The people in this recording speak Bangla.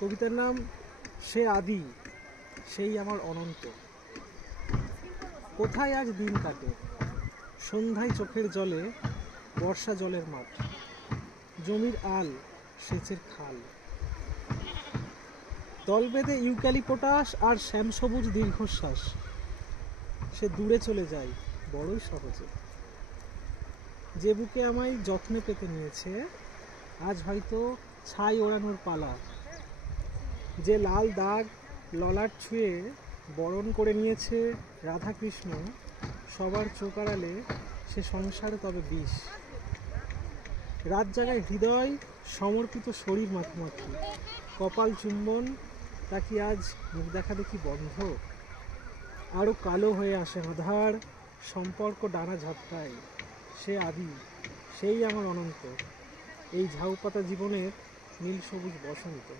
কবিতার নাম সে আদি, সেই আমার অনন্ত। কোথায় আজ দিন কাটে? সন্ধ্যায় চোখের জলে বর্ষা জলের মাঠ, জমির আল, সেচের খাল, দল বেঁধে ইউক্যালিপটাস আর শ্যামসবুজ দীর্ঘশ্বাস। সে দূরে চলে যায় বড়ই সহজে। যে বুকে আমায় যত্নে পেতে নিয়েছে, আজ হয়তো ছাই ওড়ানোর পালা। যে লাল দাগ ললাট ছুঁয়ে বরণ করে নিয়েছে রাধাকৃষ্ণ, সবার চোখ আড়ালে সে সংসারে তবে বিষ। রাত জাগায় হৃদয়, সমর্পিত শরীর মাখামাখি, কপাল চুম্বন, তা কি আজ মুখ দেখা দেখি বন্ধ? আরও কালো হয়ে আসে আধার, সম্পর্ক ডানা ঝাপটায়। সে আদি, সেই আমার অনন্ত, এই ঝাউপাতা জীবনের নীল সবুজ বসন্ত।